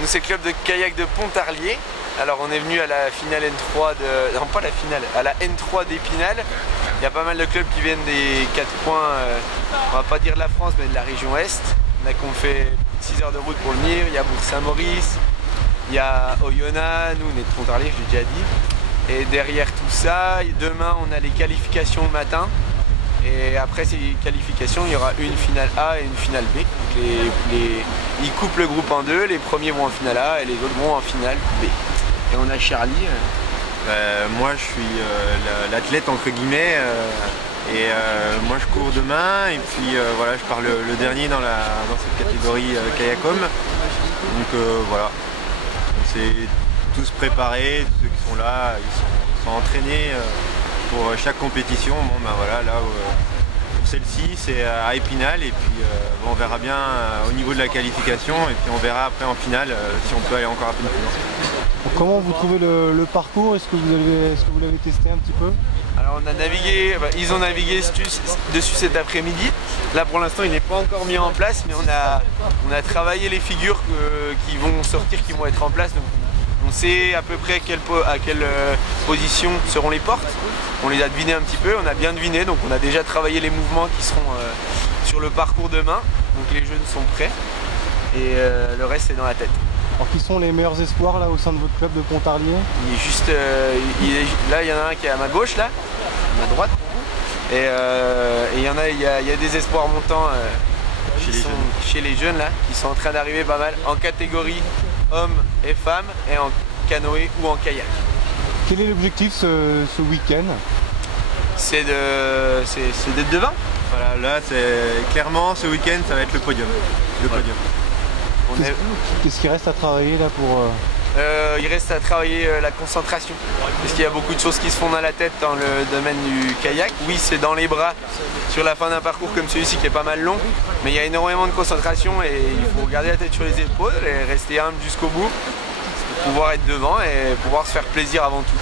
Nous c'est le club de kayak de Pontarlier. Alors on est venu à la finale N3 de... Non pas la finale, à la N3 d'Épinal. Il y a pas mal de clubs qui viennent des 4 coins, on va pas dire de la France, mais de la région Est. On a qu'on fait 6 heures de route pour venir. Il y a Bourg-Saint-Maurice, il y a Oyonnax, nous on est de Pontarlier, je l'ai déjà dit. Et derrière tout ça, demain on a les qualifications le matin. Et après ces qualifications, il y aura une finale A et une finale B. Ils coupent le groupe en deux, les premiers vont en finale A et les autres vont en finale B. Et on a Charlie. Moi je suis l'athlète entre guillemets moi je cours demain et puis voilà, je pars le dernier dans cette catégorie kayakom. Donc voilà, on s'est tous préparés, tous ceux qui sont là, ils sont entraînés pour chaque compétition. Bon ben voilà, là pour celle-ci c'est à Épinal et puis on verra bien au niveau de la qualification et puis on verra après en finale si on peut aller encore un peu plus loin. Comment vous trouvez le parcours? Est-ce que vous l'avez testé un petit peu? Alors on a navigué, ils ont navigué dessus cet après-midi. Là pour l'instant il n'est pas encore mis en place, mais on a travaillé les figures qui vont sortir, qui vont être en place. Donc on sait à peu près à quelle position seront les portes. On les a devinés un petit peu, on a bien deviné, donc on a déjà travaillé les mouvements qui seront sur le parcours demain. Donc les jeunes sont prêts et le reste est dans la tête. Alors qui sont les meilleurs espoirs là au sein de votre club de Pontarlier? Il est juste, là il y en a un qui est à ma gauche là, à ma droite pour vous. Et il y a des espoirs montants chez les jeunes là, qui sont en train d'arriver pas mal en catégorie hommes et femmes et en canoë ou en kayak. Quel est l'objectif ce week-end? C'est d'être devant. Voilà, là clairement ce week-end ça va être le podium. Qu'est-ce qu'il reste à travailler là pour... Il reste à travailler la concentration, parce qu'il y a beaucoup de choses qui se font dans la tête dans le domaine du kayak. Oui, c'est dans les bras sur la fin d'un parcours comme celui-ci qui est pas mal long, mais il y a énormément de concentration et il faut garder la tête sur les épaules et rester humble jusqu'au bout pour pouvoir être devant et pouvoir se faire plaisir avant tout.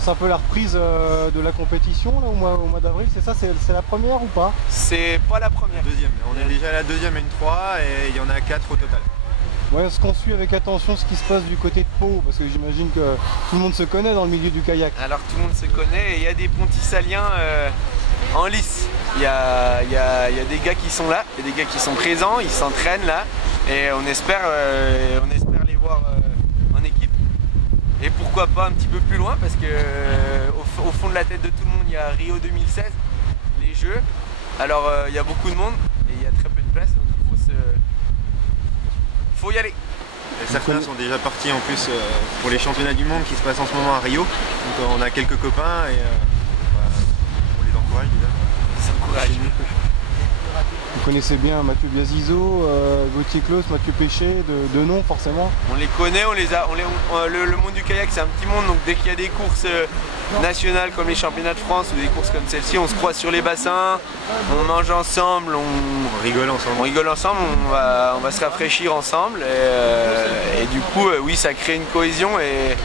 C'est un peu la reprise de la compétition là, au mois d'avril, c'est ça? C'est la première ou pas? C'est pas la première. Deuxième, on est déjà à la deuxième N3 et il y en a 4 au total. Ouais, est-ce qu'on suit avec attention ce qui se passe du côté de Pau? Parce que j'imagine que tout le monde se connaît dans le milieu du kayak. Alors tout le monde se connaît et il y a des Pontisaliens en lice. Il y a des gars qui sont là, il y a des gars qui sont présents, ils s'entraînent là et on espère les voir en équipe. Et pourquoi pas un petit peu plus loin, parce que au fond de la tête de tout le monde il y a Rio 2016, les Jeux. Alors il y a beaucoup de monde et il y a très peu de place, donc il faut y aller. Et certains sont déjà partis en plus pour les championnats du monde qui se passent en ce moment à Rio. Donc on a quelques copains et on les encourage déjà. Ils s'encouragent. Vous connaissez bien Mathieu Biazizo, Gauthier Claus, Mathieu Péché, de nom forcément? On les connaît, le monde du kayak c'est un petit monde, donc dès qu'il y a des courses nationales comme les championnats de France ou des courses comme celle-ci, on se croise sur les bassins, on mange ensemble, on rigole ensemble, on va se rafraîchir ensemble et du coup oui, ça crée une cohésion et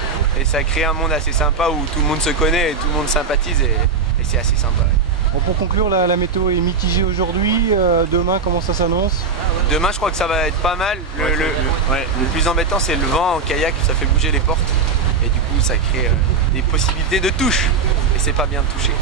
ça crée un monde assez sympa où tout le monde se connaît et tout le monde sympathise et c'est assez sympa. Ouais. Bon, pour conclure, la météo est mitigée aujourd'hui. Demain, comment ça s'annonce? Demain, je crois que ça va être pas mal. Le plus embêtant, c'est le vent en kayak, ça fait bouger les portes. Et du coup, ça crée des possibilités de touche. Et c'est pas bien de toucher.